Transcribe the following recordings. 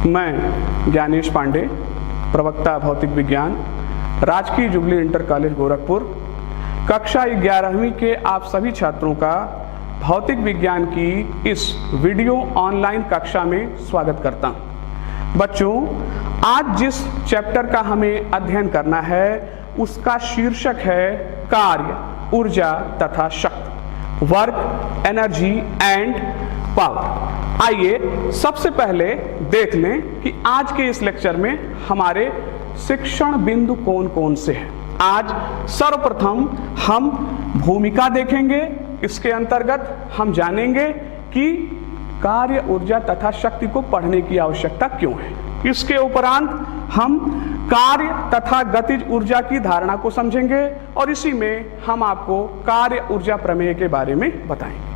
मैं ज्ञानेश पांडे, प्रवक्ता भौतिक विज्ञान, राजकीय जुबली इंटर कॉलेज गोरखपुर, कक्षा 11वीं के आप सभी छात्रों का भौतिक विज्ञान की इस वीडियो ऑनलाइन कक्षा में स्वागत करता हूं। बच्चों, आज जिस चैप्टर का हमें अध्ययन करना है उसका शीर्षक है कार्य, ऊर्जा तथा शक्ति, वर्क, एनर्जी एंड पावर। आइए सबसे पहले देख लें कि आज के इस लेक्चर में हमारे शिक्षण बिंदु कौन कौन से हैं। आज सर्वप्रथम हम भूमिका देखेंगे। इसके अंतर्गत हम जानेंगे कि कार्य, ऊर्जा तथा शक्ति को पढ़ने की आवश्यकता क्यों है। इसके उपरांत हम कार्य तथा गतिज ऊर्जा की धारणा को समझेंगे और इसी में हम आपको कार्य ऊर्जा प्रमेय के बारे में बताएंगे।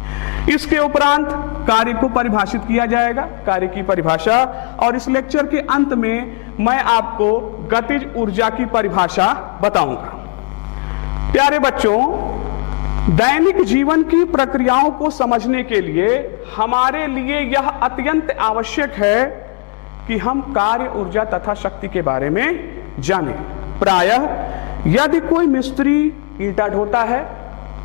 इसके उपरांत कार्य को परिभाषित किया जाएगा, कार्य की परिभाषा, और इस लेक्चर के अंत में मैं आपको गतिज ऊर्जा की परिभाषा बताऊंगा। प्यारे बच्चों, दैनिक जीवन की प्रक्रियाओं को समझने के लिए हमारे लिए यह अत्यंत आवश्यक है कि हम कार्य, ऊर्जा तथा शक्ति के बारे में जानें। प्रायः यदि कोई मिस्त्री ईंटा ढोता है,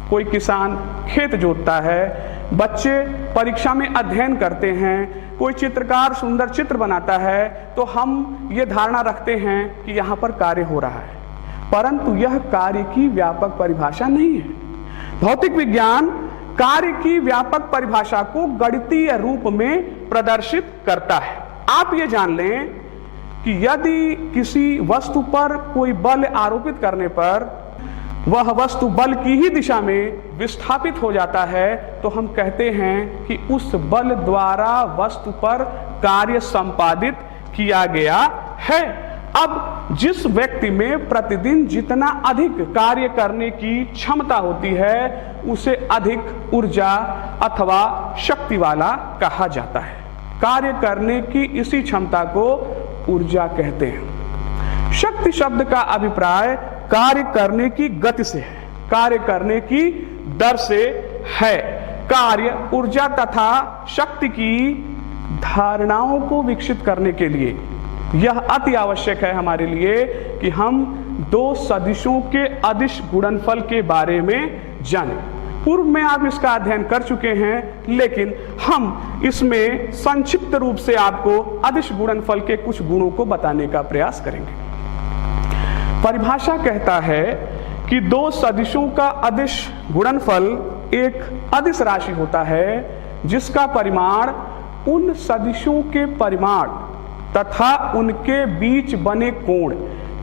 कोई किसान खेत जोतता है, बच्चे परीक्षा में अध्ययन करते हैं, कोई चित्रकार सुंदर चित्र बनाता है, तो हम ये धारणा रखते हैं कि यहाँ पर कार्य हो रहा है, परंतु यह कार्य की व्यापक परिभाषा नहीं है। भौतिक विज्ञान कार्य की व्यापक परिभाषा को गणितीय रूप में प्रदर्शित करता है। आप ये जान लें कि यदि किसी वस्तु पर कोई बल आरोपित करने पर वह वस्तु बल की ही दिशा में विस्थापित हो जाता है, तो हम कहते हैं कि उस बल द्वारा वस्तु पर कार्य संपादित किया गया है। अब जिस व्यक्ति में प्रतिदिन जितना अधिक कार्य करने की क्षमता होती है उसे अधिक ऊर्जा अथवा शक्ति वाला कहा जाता है। कार्य करने की इसी क्षमता को ऊर्जा कहते हैं। शक्ति शब्द का अभिप्राय कार्य करने की गति से है, कार्य करने की दर से है। कार्य, ऊर्जा तथा शक्ति की धारणाओं को विकसित करने के लिए यह अति आवश्यक है हमारे लिए कि हम दो सदिशों के अदिश गुणनफल के बारे में जानें। पूर्व में आप इसका अध्ययन कर चुके हैं, लेकिन हम इसमें संक्षिप्त रूप से आपको अदिश गुणनफल के कुछ गुणों को बताने का प्रयास करेंगे। परिभाषा कहता है कि दो सदिशों का अदिश गुणनफल एक अदिश राशि होता है जिसका परिमाण उन सदिशों के परिमाण तथा उनके बीच बने कोण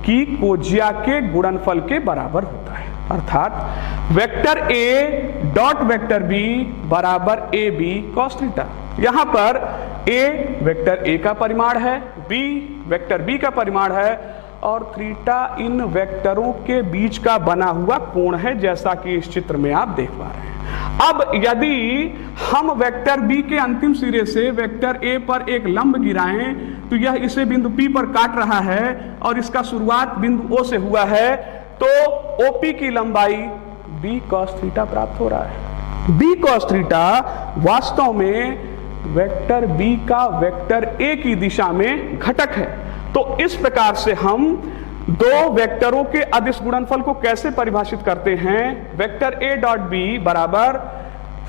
की कोज्या के गुणनफल के बराबर होता है। अर्थात vector A dot vector B बराबर ए बी कॉस थीटा। यहां पर ए वेक्टर ए का परिमाण है, बी वेक्टर बी का परिमाण है और थीटा इन वेक्टरों के बीच का बना हुआ कोण है, जैसा कि इस चित्र में आप देख पा रहे हैं। अब यदि हम वेक्टर बी के अंतिम सिरे से वेक्टर ए पर एक लंब गिराएं तो यह इसे बिंदु पी पर काट रहा है और इसका शुरुआत बिंदु ओ से हुआ है, तो ओपी की लंबाई बी कॉस थीटा प्राप्त हो रहा है। बी कॉस थीटा वास्तव में वेक्टर बी का वेक्टर ए की दिशा में घटक है। तो इस प्रकार से हम दो वेक्टरों के अदिश गुणनफल को कैसे परिभाषित करते हैं? वेक्टर ए डॉट बी बराबर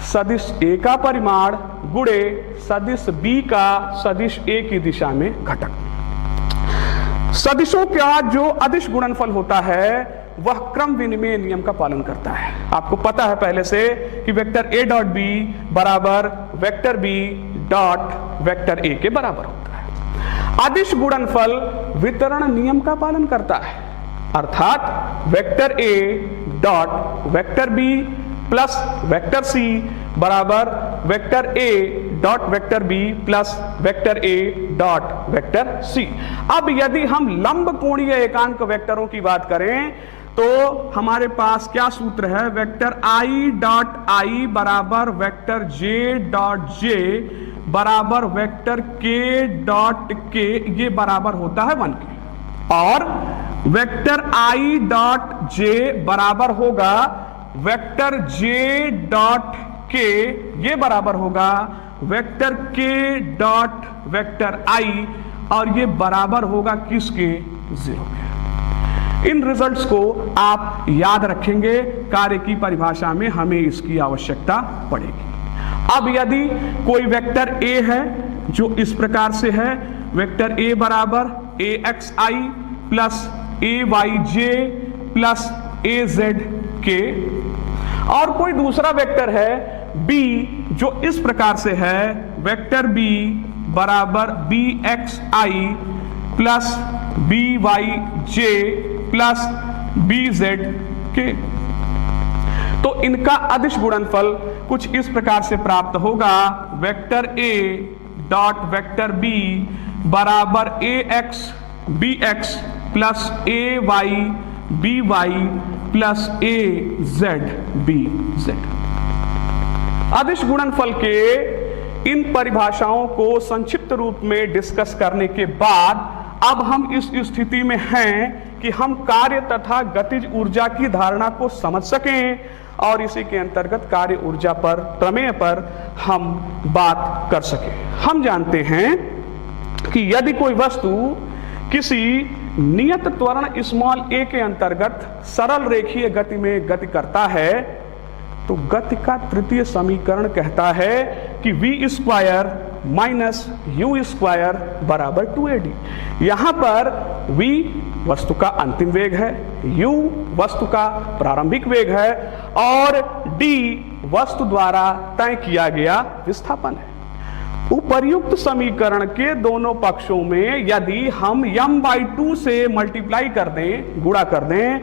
सदिश ए का परिमाण गुणे सदिश बी का सदिश ए की दिशा में घटक। सदिशों का जो अदिश गुणनफल होता है वह क्रम विनिमय नियम का पालन करता है। आपको पता है पहले से कि वेक्टर ए डॉट बी बराबर vector B dot vector A के बराबर होता है। अदिश गुणनफल वितरण नियम का पालन करता है, अर्थात vector A dot vector B plus vector C बराबर vector A dot vector B plus vector A dot vector C. अब यदि हम लंब कोणीय एकांक वेक्टरों की बात करें तो हमारे पास क्या सूत्र है? वेक्टर आई डॉट आई बराबर वेक्टर जे डॉट जे बराबर वेक्टर के डॉट के, ये बराबर होता है 1 के, और वेक्टर आई डॉट जे बराबर होगा वेक्टर जे डॉट के, ये बराबर होगा वेक्टर के डॉट वेक्टर आई, और ये बराबर होगा किसके, 0 के। इन रिजल्ट्स को आप याद रखेंगे, कार्य की परिभाषा में हमें इसकी आवश्यकता पड़ेगी। अब यदि कोई वेक्टर ए है जो इस प्रकार से है, वेक्टर ए बराबर AXI plus AYJ plus AZ के, और कोई दूसरा वेक्टर है B जो इस प्रकार से है, वेक्टर B बराबर BXI plus BYJ plus BZ के, तो इनका अदिश गुणनफल कुछ इस प्रकार से प्राप्त होगा, vector A dot vector B बराबर AX BX plus AY BY plus AZ BZ। अदिश गुणनफल के इन परिभाषाओं को संक्षिप्त रूप में डिस्कस करने के बाद अब हम इस स्थिति में हैं कि हम कार्य तथा गतिज ऊर्जा की धारणा को समझ सकें और इसी के अंतर्गत कार्य ऊर्जा पर, प्रमेय पर हम बात कर सकें। हम जानते हैं कि यदि कोई वस्तु किसी नियत त्वरण स्मॉल a के अंतर्गत सरल रेखीय गति में गति करता है तो गति का तृतीय समीकरण कहता है कि v square minus u square बराबर 2ad। यहां पर v वस्तु का अंतिम वेग है, u वस्तु का प्रारंभिक वेग है और d वस्तु द्वारा तय किया गया विस्थापन है। उपर्युक्त समीकरण के दोनों पक्षों में यदि हम m/2 से मल्टीप्लाई कर दें, गुणा कर दें,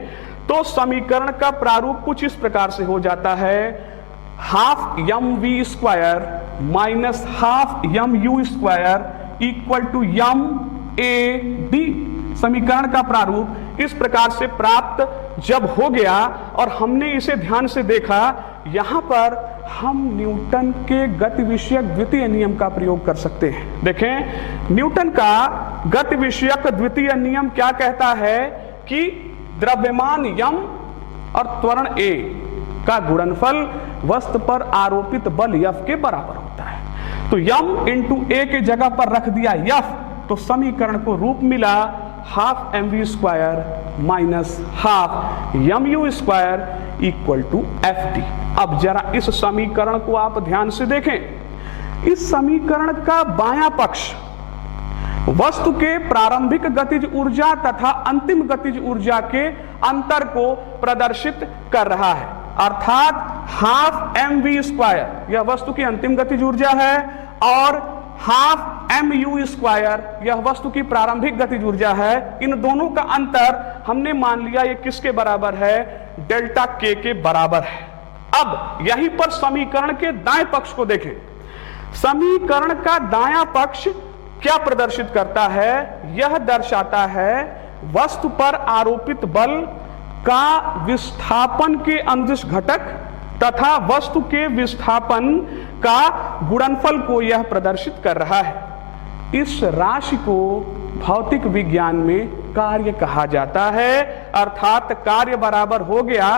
तो समीकरण का प्रारूप कुछ इस प्रकार से हो जाता है, half mv square minus half mu square equal to mad। समीकरण का प्रारूप इस प्रकार से प्राप्त जब हो गया और हमने इसे ध्यान से देखा, यहां पर हम न्यूटन के गति विषयक द्वितीय नियम का प्रयोग कर सकते हैं। देखें, न्यूटन का गति विषयक द्वितीय नियम क्या कहता है कि द्रव्यमान m और त्वरण a का गुणनफल वस्तु पर आरोपित बल F के बराबर होता है। तो m इंटू a के जगह पर रख दिया F, तो समीकरण को रूप मिला half mv square minus half mu square equal to FD। अब जरा इस समीकरण को आप ध्यान से देखें। इस समीकरण का बायां पक्ष वस्तु के प्रारंभिक गतिज ऊर्जा तथा अंतिम गतिज ऊर्जा के अंतर को प्रदर्शित कर रहा है, अर्थात हाफ mv स्क्वायर यह वस्तु की अंतिम गतिज ऊर्जा है और हाफ mu स्क्वायर यह वस्तु की प्रारंभिक गतिज ऊर्जा है। इन दोनों का अंतर हमने मान लिया ये किसके बराबर है, डेल्टा k के बराबर है। अब यहीं पर समीकरण के दाएं पक्ष को देखें। समीकरण का दायां पक्ष क्या प्रदर्शित करता है, यह दर्शाता है वस्तु पर आरोपित बल का विस्थापन के अंश घटक तथा वस्तु के विस्थापन का गुणनफल को यह प्रदर्शित कर रहा है। इस राशि को भौतिक विज्ञान में कार्य कहा जाता है, अर्थात कार्य बराबर हो गया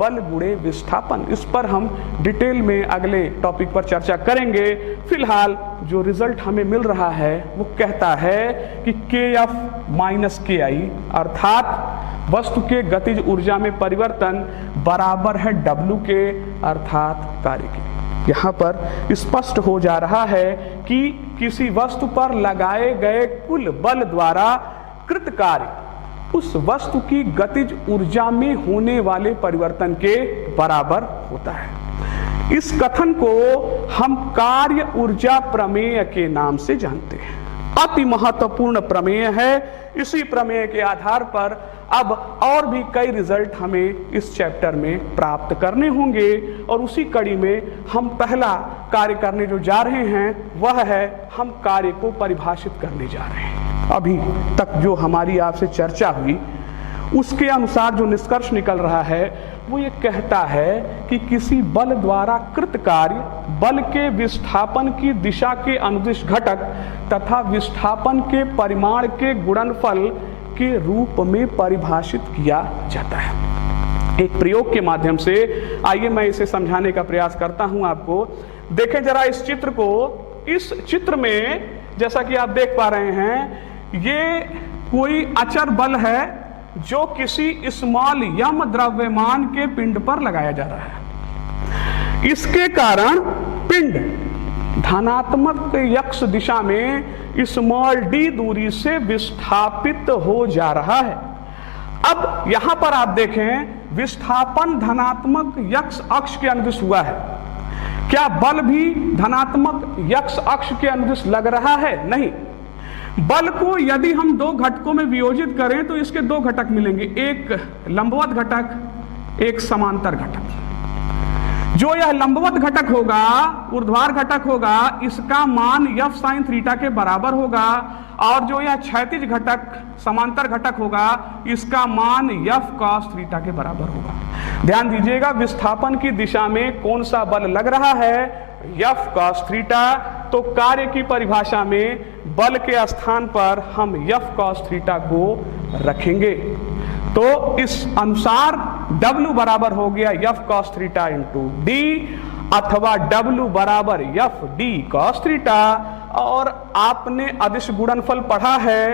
बल गुणे विस्थापन। इस पर हम डिटेल में अगले टॉपिक पर चर्चा करेंगे। फिलहाल जो रिजल्ट हमें मिल रहा है वो कहता है कि kF माइनस KI अर्थात वस्तु के गतिज ऊर्जा में परिवर्तन बराबर है W के अर्थात कार्य के। यहाँ पर स्पष्ट हो जा रहा है कि किसी वस्तु पर लगाए गए कुल बल द्वारा कृत कार्य उस वस्तु की गतिज ऊर्जा में होने वाले परिवर्तन के बराबर होता है। इस कथन को हम कार्य ऊर्जा प्रमेय के नाम से जानते हैं। अति महत्वपूर्ण प्रमेय है। इसी प्रमेय के आधार पर अब और भी कई रिजल्ट हमें इस चैप्टर में प्राप्त करने होंगे और उसी कड़ी में हम पहला कार्य करने जो जा रहे हैं वह है हम कार्य को परिभाषित करने जा रहे हैं। अभी तक जो हमारी आपसे चर्चा हुई उसके अनुसार जो निष्कर्ष निकल रहा है वो ये कहता है कि किसी बल द्वारा कृत कार्य बल के विस्थापन की दिशा के अनुदिश घटक तथा विस्थापन के परिमाण के गुणनफल के रूप में परिभाषित किया जाता है। एक प्रयोग के माध्यम से आइए मैं इसे समझाने का प्रयास करता हूं आपको। देखें जरा इस चित्र को। इस चित्र में जैसा कि आप देख पा रहे हैं, ये कोई अचर बल है जो किसी स्मॉल यम द्रव्यमान के पिंड पर लगाया जा रहा है। इसके कारण पिंड धनात्मक यक्ष दिशा में स्मॉल डी दूरी से विस्थापित हो जा रहा है। अब यहां पर आप देखें, विस्थापन धनात्मक यक्ष अक्ष के अनुदिश हुआ है। क्या बल भी धनात्मक यक्ष अक्ष के अनुदिश लग रहा है? नहीं। बल को यदि हम दो घटकों में वियोजित करें तो इसके दो घटक मिलेंगे, एक लंबवत घटक, एक समांतर घटक। जो यह लंबवत घटक होगा, ऊर्ध्वाधर घटक होगा, इसका मान f sin थीटा के बराबर होगा, और जो यह क्षैतिज घटक समांतर घटक होगा, इसका मान f cos थीटा के बराबर होगा। ध्यान दीजिएगा, विस्थापन की दिशा में कौन सा बल लग रहा है? f cos theta. तो कार्य की परिभाषा में बल के स्थान पर हम f cos थीटा को रखेंगे। तो इस अनुसार W बराबर हो गया f cos theta into d, अथवा W बराबर f d cos थीटा। और आपने अदिश गुणनफल पढ़ा है,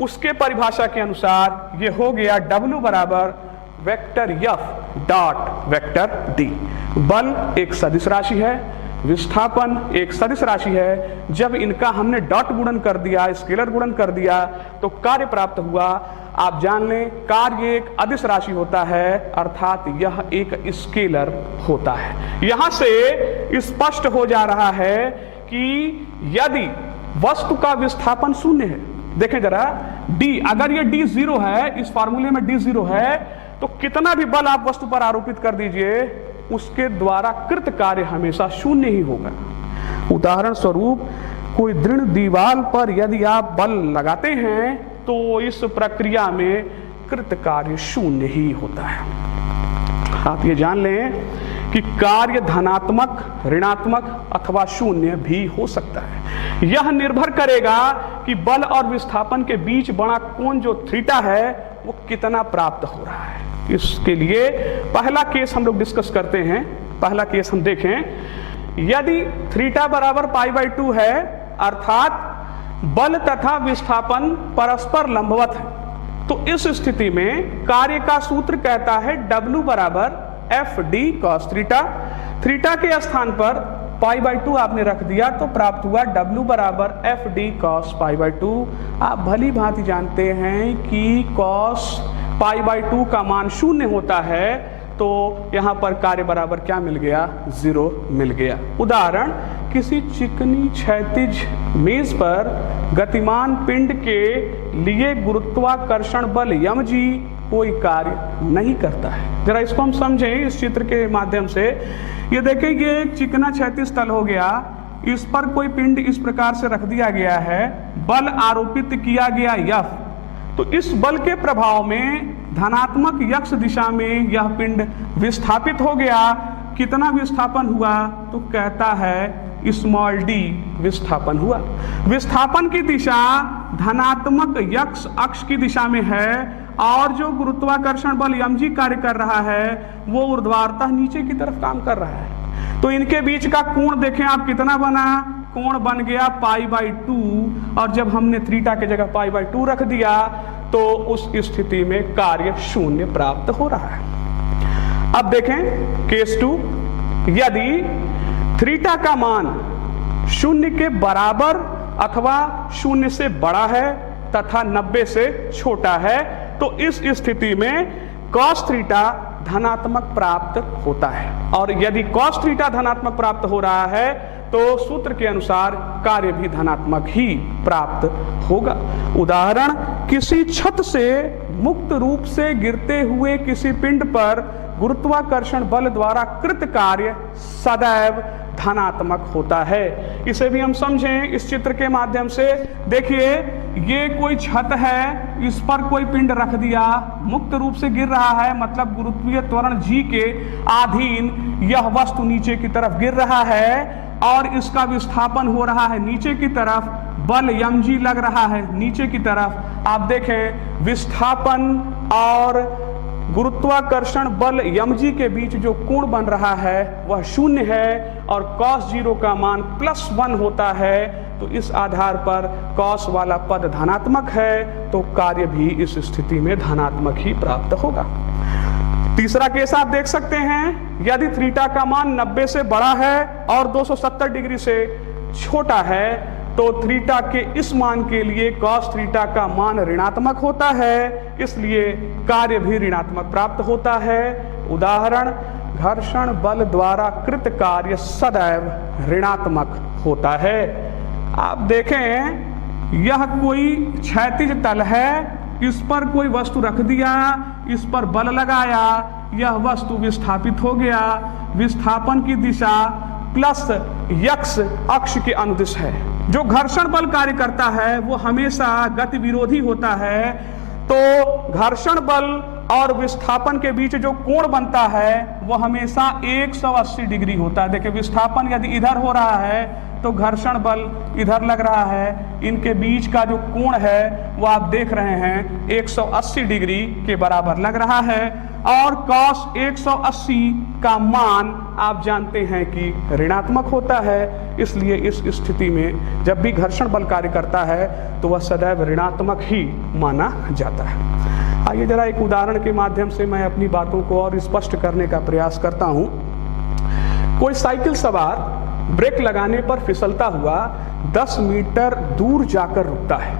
उसके परिभाषा के अनुसार ये हो गया W बराबर vector f dot vector d। बल एक सदिश राशि है, विस्थापन एक सदिश राशि है। जब इनका हमने डॉट गुणन कर दिया, स्केलर गुणन कर दिया, तो कार्य प्राप्त हुआ। आप जान लें, कार्य एक अदिश राशि होता है, अर्थात यह एक स्केलर होता है। यहां से स्पष्ट हो जा रहा है कि यदि वस्तु का विस्थापन शून्य है, देखें जरा d, अगर ये d 0 है, इस फार्मूले में d 0 है, तो कितना भी बल आप वस्तु पर आरोपित कर दीजिए, उसके द्वारा कृत कार्य हमेशा शून्य ही होगा। उदाहरण स्वरूप, कोई दृढ़ दीवार पर यदि आप बल लगाते हैं तो इस प्रक्रिया में कृत कार्य शून्य ही होता है। आप ये जान लें कि कार्य धनात्मक, ऋणात्मक अथवा शून्य भी हो सकता है। यह निर्भर करेगा कि बल और विस्थापन के बीच बड़ा कोण जो थीटा है वो कितना प्राप्त हो रहा है। इसके लिए पहला केस हम लोग डिस्कस करते हैं। पहला केस हम देखें, यदि थीटा बराबर π/2 है, अर्थात बल तथा विस्थापन परस्पर लंबवत है, तो इस स्थिति में कार्य का सूत्र कहता है W बराबर f d cos theta. Theta के स्थान पर π/2 आपने रख दिया तो प्राप्त हुआ W बराबर f d cos π/2। आप भली भांति जानते हैं कि cos π/2 का मान शून्य होता है, तो यहां पर कार्य बराबर क्या मिल गया? 0 मिल गया। उदाहरण, किसी चिकनी क्षैतिज मेज पर गतिमान पिंड के लिए गुरुत्वाकर्षण बल mg कोई कार्य नहीं करता है। जरा इसको हम समझें इस चित्र के माध्यम से। ये देखें, ये एक चिकना क्षैतिज तल हो गया, इस पर कोई पिंड इस प्रकार से रख दिया गया है, बल आरोपित किया गया F। तो इस बल के प्रभाव में धनात्मक यक्ष दिशा में यह पिंड विस्थापित हो गया। कितना विस्थापन हुआ? तो कहता है स्मॉल d विस्थापन हुआ। विस्थापन की दिशा धनात्मक यक्ष अक्ष की दिशा में है, और जो गुरुत्वाकर्षण बल mg कार्य कर रहा है वो ऊर्ध्वाधरतः नीचे की तरफ काम कर रहा है। तो इनके बीच का कोण देखें आप कितना बना? कोण बन गया π/2, और जब हमने थीटा की जगह π/2 रख दिया तो उस स्थिति में कार्य शून्य प्राप्त हो रहा है। अब देखें केस 2, यदि थीटा का मान शून्य के बराबर अथवा शून्य से बड़ा है तथा 90 से छोटा है, तो इस स्थिति में cos थीटा धनात्मक प्राप्त होता है। और यदि cos थीटा धनात्मक प्राप्त हो रहा है तो सूत्र के अनुसार कार्य भी धनात्मक ही प्राप्त होगा। उदाहरण, किसी छत से मुक्त रूप से गिरते हुए किसी पिंड पर गुरुत्वाकर्षण बल द्वारा कृत कार्य सदैव धनात्मक होता है। इसे भी हम समझें इस चित्र के माध्यम से। देखिए, ये कोई छत है, इस पर कोई पिंड रख दिया, मुक्त रूप से गिर रहा है, मतलब गुरुत्वीय त्वरण g के अधीन यह वस्तु नीचे की तरफ गिर रहा है, और इसका विस्थापन हो रहा है नीचे की तरफ, बल mg लग रहा है नीचे की तरफ। आप देखें, विस्थापन और गुरुत्वाकर्षण बल mg के बीच जो कोण बन रहा है वह शून्य है, और cos 0 का मान +1 होता है। तो इस आधार पर कॉस वाला पद धनात्मक है तो कार्य भी इस स्थिति में धनात्मक ही प्राप्त होगा। तीसरा केस आप देख सकते हैं, यदि थीटा का मान 90 से बड़ा है और 270 डिग्री से छोटा है तो थीटा के इस मान के लिए कॉस थीटा का मान ऋणात्मक होता है, इसलिए कार्य भी ऋणात्मक प्राप्त होता है। उदाहरण, घर्षण बल द्वारा कृत कार्य सदैव ऋणात्मक होता है। आप देखें, यह कोई क्षैतिज तल है, इस पर कोई वस्तु रख दिया, इस पर बल लगाया, यह वस्तु विस्थापित हो गया। विस्थापन की दिशा प्लस x अक्ष के अनुदिश है। जो घर्षण बल कार्य करता है वो हमेशा गति विरोधी होता है, तो घर्षण बल और विस्थापन के बीच जो कोण बनता है वो हमेशा 180 डिग्री होता है। देखिए, विस्थापन यदि इधर हो रहा है तो घर्षण बल इधर लग रहा है, इनके बीच का जो कोण है वो आप देख रहे हैं 180 डिग्री के बराबर लग रहा है। और cos 180 का मान आप जानते हैं कि ऋणात्मक होता है, इसलिए इस स्थिति में जब भी घर्षण बल कार्य करता है तो वह सदैव ऋणात्मक ही माना जाता है। आइए जरा एक उदाहरण के माध्यम से मैं अपनी बातों को और स्पष्ट करने का प्रयास करता हूं। कोई साइकिल सवार ब्रेक लगाने पर फिसलता हुआ 10 मीटर दूर जाकर रुकता है।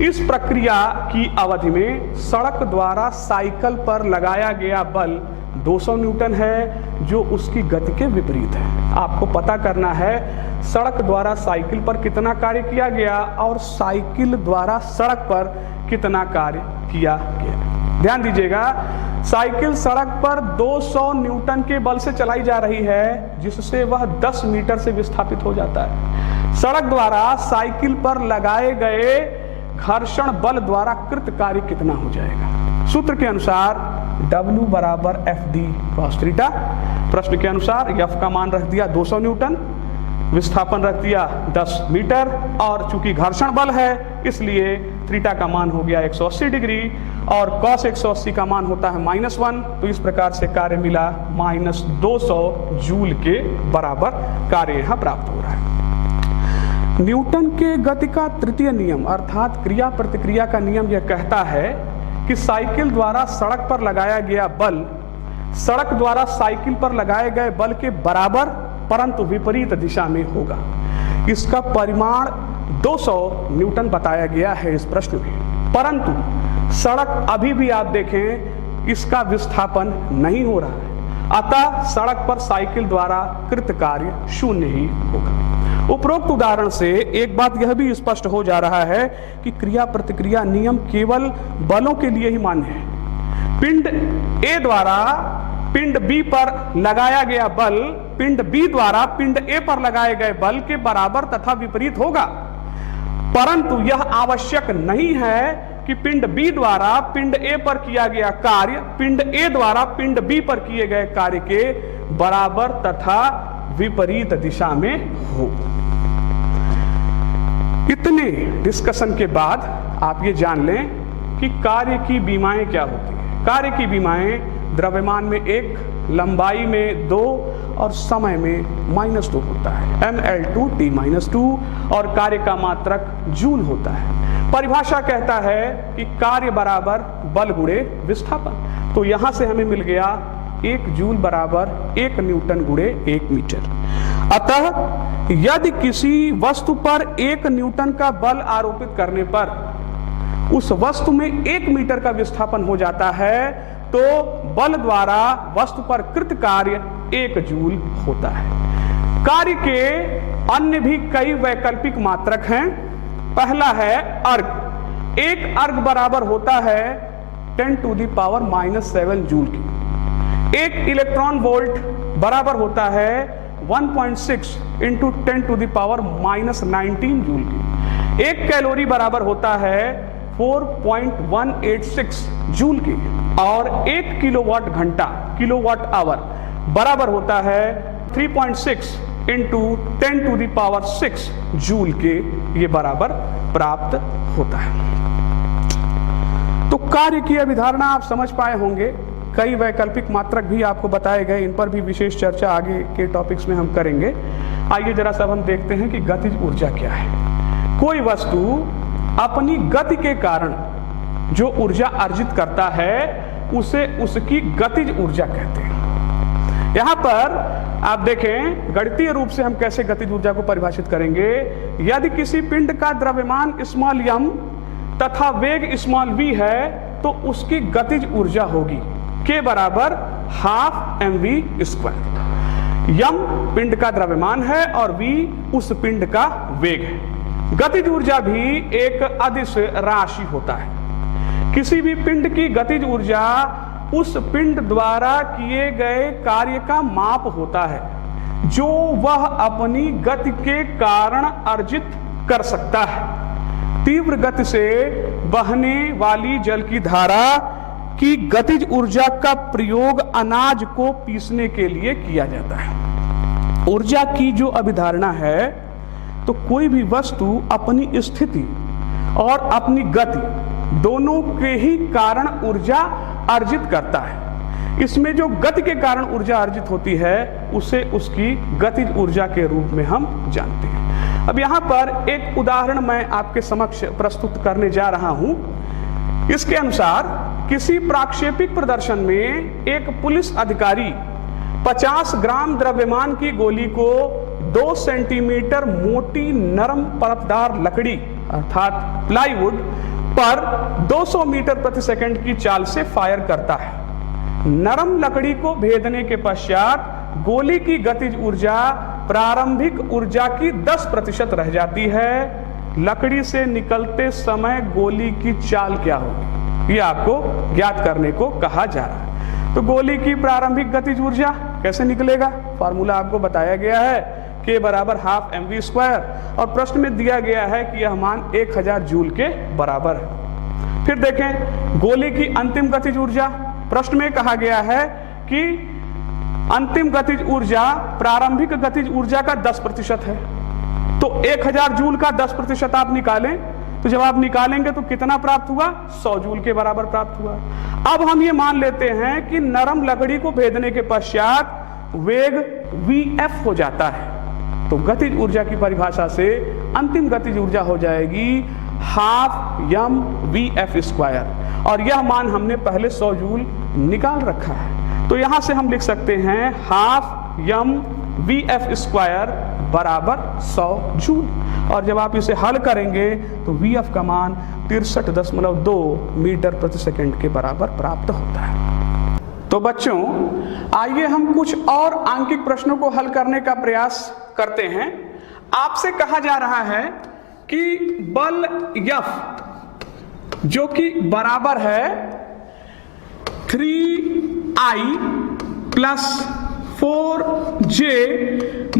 इस प्रक्रिया की अवधि में सड़क द्वारा साइकिल पर लगाया गया बल 200 न्यूटन है, जो उसकी गति के विपरीत है। आपको पता करना है सड़क द्वारा साइकिल पर कितना कार्य किया गया और साइकिल द्वारा सड़क पर कितना कार्य किया गया। ध्यान दीजिएगा, साइकिल सड़क पर 200 न्यूटन के बल से चलाई जा रही है, जिससे वह 10 मीटर से विस्थापित हो जाता है। सड़क द्वारा साइकिल पर लगाए गए घर्षण बल द्वारा कृत कार्य कितना हो जाएगा? सूत्र के अनुसार W बराबर FD cos थीटा। प्रश्न के अनुसार F का मान रख दिया 200 न्यूटन, विस्थापन रख दिया 10 मीटर, और चूंकि घर्षण बल है इसलिए थीटा का मान हो गया 180 डिग्री और cos 180 का मान होता है -1। तो इस प्रकार से कार्य मिला -200 जूल के बराबर कार्य यहाँ प्राप्त हो रहा है। न्यूटन के गति का तृतीय नियम अर्थात क्रिया प्रतिक्रिया का नियम यह कहता है कि साइकिल द्वारा सड़क पर लगाया गया बल सड़क द्वारा साइकिल पर लगाए गए बल के बराबर परंतु विपरीत दिशा में होगा। इसका परिमाण 200 न्यूटन बताया गया है इस प्रश्न में, परंतु सड़क अभी भी आप देखें इसका विस्थापन नहीं हो रहा है, अतः सड़क पर साइकिल द्वारा कृत कार्य 0 ही होगा। उपरोक्त उदाहरण से एक बात यह भी स्पष्ट हो जा रहा है कि क्रिया प्रतिक्रिया नियम केवल बलों के लिए ही मान्य है। पिंड A द्वारा पिंड B पर लगाया गया बल पिंड B द्वारा पिंड A पर लगाए गए बल के बराबर तथा विपरीत होगा, परंतु यह आवश्यक नहीं है कि पिंड B द्वारा पिंड A पर किया गया कार्य पिंड A द्वारा पिंड B पर किए गए कार्य के बराबर तथा विपरीत दिशा में हो। इतने डिस्कशन के बाद आप ये जान लें कि कार्य की बीमाएं क्या होती है। कार्य की बीमाएं द्रव्यमान में 1, लंबाई में 2 और समय में -2 होता है। mL2 T-2 और कार्य का मात्रक जूल होता है। परिभाषा कहता है कि कार्य बराबर बल गुणे विस्थापन। तो यहां से हमें मिल गया 1 जूल बराबर 1 न्यूटन गुणे 1 मीटर। अतः यदि किसी वस्तु पर 1 न्यूटन का बल आरोपित करने पर उस वस्तु में 1 मीटर का विस्थापन हो जाता है तो बल द्वारा वस्तु पर कृत कार्य 1 जूल होता है। कार्य के अन्य भी कई वैकल्पिक मात्रक हैं। पहला है अर्ग। एक अर्ग बराबर होता है 10⁻⁻7 जूल की। एक इलेक्ट्रॉन वोल्ट बराबर होता है 1.6 × 10⁻⁻19 जूल की। एक कैलोरी बराबर होता है 4.186 जूल की। और 1 किलोवाट घंटा किलोवाट आवर बराबर होता है 3.6 × 10⁻6 जूल के ये बराबर प्राप्त होता है। तो कार्य की अभिधारणा आप समझ पाए होंगे। कई वैकल्पिक मात्रक भी आपको बताए गए, इन पर भी विशेष चर्चा आगे के टॉपिक्स में हम करेंगे। आइए जरा सा हम देखते हैं कि गतिज ऊर्जा क्या है। कोई वस्तु अपनी गति के कारण जो ऊर्जा अर्जित करता है उसे उसकी गतिज ऊर्जा कहते हैं। यहां पर आप देखें गणितीय रूप से हम कैसे गतिज ऊर्जा को परिभाषित करेंगे। यदि किसी पिंड का द्रव्यमान स्मॉल m तथा वेग स्मॉल v है तो उसकी गतिज ऊर्जा होगी k बराबर हाफ mv²। m पिंड का द्रव्यमान है और v उस पिंड का वेग है। गतिज ऊर्जा भी एक अदिश राशि होता है। किसी भी पिंड की गतिज ऊर्जा उस पिंड द्वारा किए गए कार्य का माप होता है जो वह अपनी गति के कारण अर्जित कर सकता है। तीव्र गति से बहने वाली जल की धारा की गतिज ऊर्जा का प्रयोग अनाज को पीसने के लिए किया जाता है। ऊर्जा की जो अभिधारणा है तो कोई भी वस्तु अपनी स्थिति और अपनी गति दोनों के ही कारण ऊर्जा अर्जित करता है। इसमें जो गति के कारण ऊर्जा अर्जित होती है उसे उसकी गतिज ऊर्जा के रूप में हम जानते हैं। अब यहाँ पर एक उदाहरण मैं आपके समक्ष प्रस्तुत करने जा रहा हूँ। इसके अनुसार किसी प्रक्षेपित प्रदर्शन में एक पुलिस अधिकारी 50 ग्राम द्रव्यमान की गोली को 2 सेंटीमीटर मोटी नरम परतदार लकड़ी अर्थात प्लाईवुड पर 200 मीटर प्रति सेकंड की चाल से फायर करता है। नरम लकड़ी को भेदने के पश्चात गोली की गतिज ऊर्जा प्रारंभिक ऊर्जा की 10% रह जाती है। लकड़ी से निकलते समय गोली की चाल क्या होगी, ये आपको ज्ञात करने को कहा जा रहा है। तो गोली की प्रारंभिक गतिज ऊर्जा कैसे निकलेगा, फार्मूला आपको बताया गया है k बराबर हाफ mv² और प्रश्न में दिया गया है कि यह मान 1000 जूल के बराबर है। फिर देखें गोली की अंतिम गतिज ऊर्जा, प्रश्न में कहा गया है कि अंतिम गतिज ऊर्जा प्रारंभिक गतिज ऊर्जा का 10% है। तो 1000 जूल का 10% आप निकालें तो जब आप निकालेंगे तो कितना प्राप्त हुआ, 100 जूल के बराबर प्राप्त हुआ। अब हम ये मान लेते हैं कि नरम लकड़ी को भेदने के पश्चात वेग vf हो जाता है। तो गतिज ऊर्जा की परिभाषा से अंतिम गतिज ऊर्जा हो जाएगी हाफ mvf² और यह मान हमने पहले 100 जूल निकाल रखा है। तो यहां से हम लिख सकते हैं हाफ mvf² बराबर 100 जूल और जब आप इसे हल करेंगे तो vf का मान 63.2 मीटर प्रति सेकंड के बराबर प्राप्त होता है। तो बच्चों आइए हम कुछ और आंकिक प्रश्नों को हल करने का प्रयास करते हैं। आपसे कहा जा रहा है कि बल F जो कि बराबर है 3I + 4J -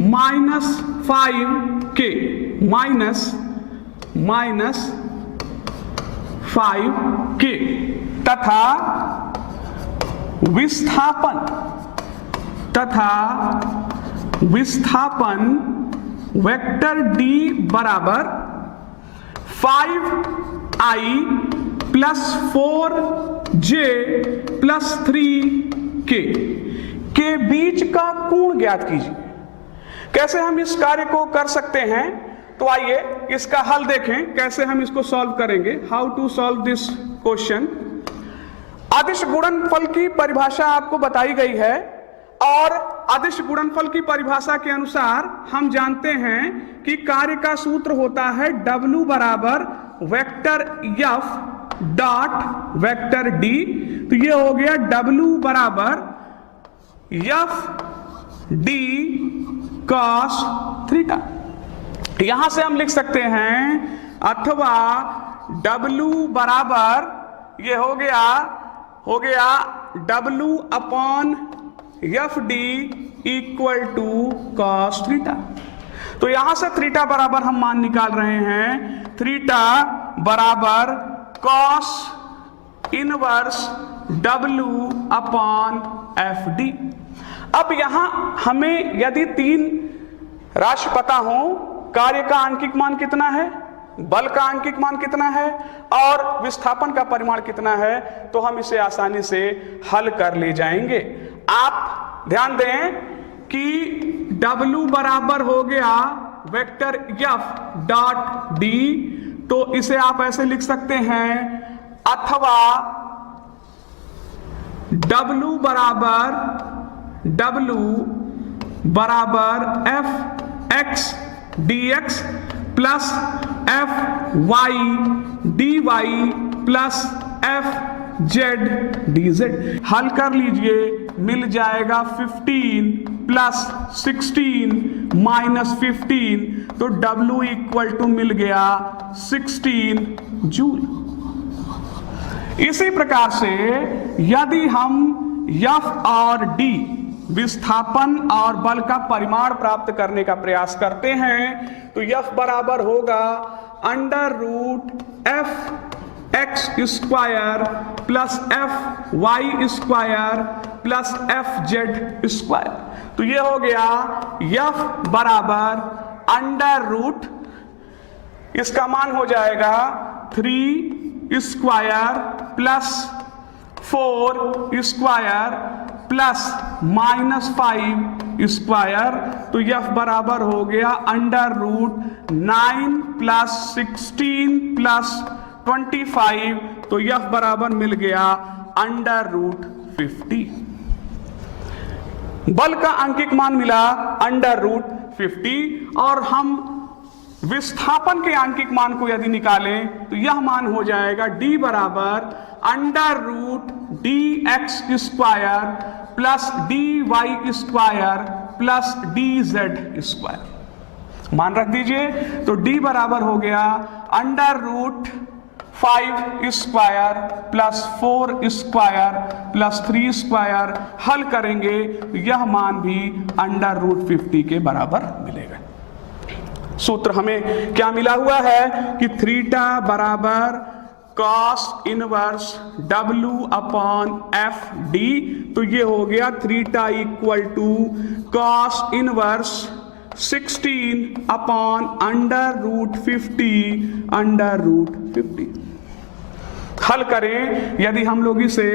5K -5K तथा विस्थापन वेक्टर D बराबर 5I + 4J + 3K के बीच का कोण ज्ञात कीजिए। कैसे हम इस कार्य को कर सकते हैं, तो आइए इसका हल देखें कैसे हम इसको सॉल्व करेंगे। How to solve this question. अदिश गुणनफल की परिभाषा आपको बताई गई है और अदिश गुणनफल की परिभाषा के अनुसार हम जानते हैं कि कार्य का सूत्र होता है W बराबर vector F dot vector D। तो ये हो गया W बराबर F D cos थीटा। यहां से हम लिख सकते हैं अथवा W बराबर ये हो गया W upon FD equal to cos theta. तो यहां से थीटा बराबर हम मान निकाल रहे हैं थीटा बराबर cos inverse W upon FD। अब यहां हमें यदि 3 राशि पता हो, कार्य का आंकिक मान कितना है, बल का आंकिक मान कितना है और विस्थापन का परिमाण कितना है, तो हम इसे आसानी से हल कर ले जाएंगे। आप ध्यान दें कि W बराबर हो गया वेक्टर F डॉट D, तो इसे आप ऐसे लिख सकते हैं, अथवा W बराबर F x dx plus F y dy plus F z dz। हल कर लीजिए, मिल जाएगा 15 प्लस 16 माइनस 15, तो W इक्वल टू मिल गया 16 जूल। इसी प्रकार से यदि हम F और D विस्थापन और बल का परिमाण प्राप्त करने का प्रयास करते हैं, तो F बराबर होगा under root F x square plus F y square plus F z square. तो ये हो गया F बराबर अंडर रूट, इसका मान हो जाएगा 3 square plus 4 square plus -5 square. तो F बराबर हो गया अंडर रूट 9 प्लस 16 प्लस 25, तो F बराबर मिल गया अंडर रूट 50। बल का अंकिक मान मिला अंडर रूट 50, और हम विस्थापन के आंकिक मान को यदि निकालें तो यह मान हो जाएगा D बराबर under root dx square plus dy square plus dz square. मान रख दीजिए, तो D बराबर हो गया under root 5 square plus 4 square plus 3 square. हल करेंगे तो यह मान भी अंडर रूट 50 के बराबर मिलेगा। सूत्र हमें क्या मिला हुआ है कि थीटा बराबर cos inverse W upon F D, तो ये हो गया theta equal to cos inverse 16 upon under root 50। हल करें यदि हम लोग इसे,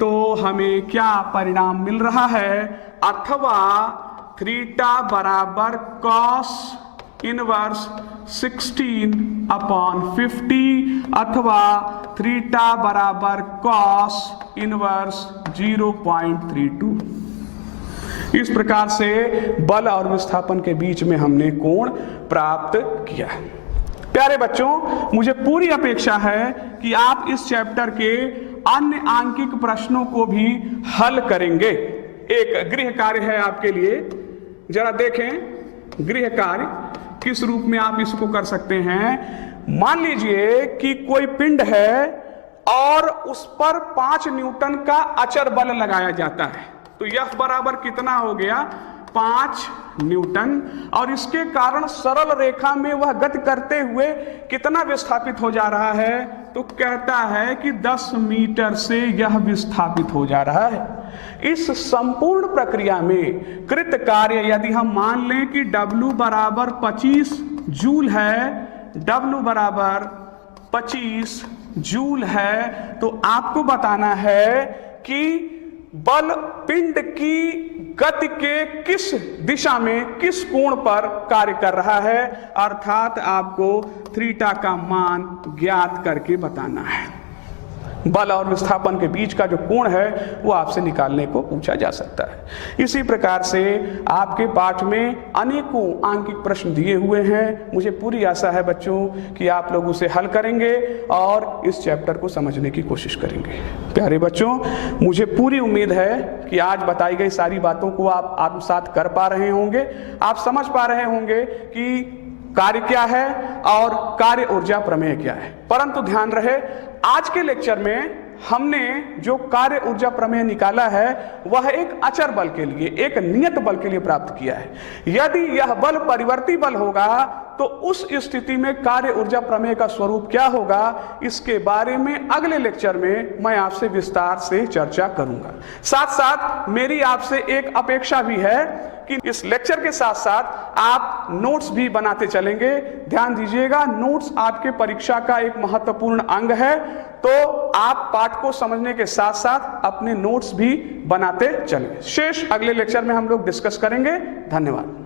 तो हमें क्या परिणाम मिल रहा है, अथवा थीटा बराबर cos इनवर्स 16 अपॉन 50, अथवा थीटा बराबर cos इनवर्स 0.32। इस प्रकार से बल और विस्थापन के बीच में हमने कोण प्राप्त किया। प्यारे बच्चों, मुझे पूरी अपेक्षा है कि आप इस चैप्टर के अन्य आंकिक प्रश्नों को भी हल करेंगे। एक गृह कार्य है आपके लिए, जरा देखें गृह कार्य किस रूप में आप इसको कर सकते हैं। मान लीजिए कि कोई पिंड है और उस पर 5 न्यूटन का अचर बल लगाया जाता है, तो F बराबर कितना हो गया 5 न्यूटन, और इसके कारण सरल रेखा में वह गति करते हुए कितना विस्थापित हो जा रहा है, तो कहता है कि 10 मीटर से यह विस्थापित हो जा रहा है। इस संपूर्ण प्रक्रिया में कृत कार्य यदि हम मान लें कि W बराबर 25 जूल है, W बराबर 25 जूल है, तो आपको बताना है कि बल पिंड की गति के किस दिशा में किस कोण पर कार्य कर रहा है, अर्थात आपको थीटा का मान ज्ञात करके बताना है। बल और विस्थापन के बीच का जो कोण है वो आपसे निकालने को पूछा जा सकता है। इसी प्रकार से आपके पाठ में अनेकों आंकिक प्रश्न दिए हुए हैं। मुझे पूरी आशा है बच्चों कि आप लोग उसे हल करेंगे और इस चैप्टर को समझने की कोशिश करेंगे। प्यारे बच्चों, मुझे पूरी उम्मीद है कि आज बताई गई सारी बातों को आप आत्मसात कर पा रहे होंगे, आप समझ पा रहे होंगे कि कार्य क्या है और कार्य ऊर्जा प्रमेय क्या है। परंतु ध्यान रहे, आज के लेक्चर में हमने जो कार्य ऊर्जा प्रमेय निकाला है वह एक अचर बल के लिए, एक नियत बल के लिए प्राप्त किया है। यदि यह बल परिवर्ती बल होगा तो उस स्थिति में कार्य ऊर्जा प्रमेय का स्वरूप क्या होगा, इसके बारे में अगले लेक्चर में मैं आपसे विस्तार से चर्चा करूंगा। साथ साथ मेरी आपसे एक अपेक्षा भी है कि इस लेक्चर के साथ साथ आप नोट्स भी बनाते चलेंगे। ध्यान दीजिएगा, नोट्स आपके परीक्षा का एक महत्वपूर्ण अंग है, तो आप पाठ को समझने के साथ साथ अपने नोट्स भी बनाते चलें। शेष अगले लेक्चर में हम लोग डिस्कस करेंगे। धन्यवाद।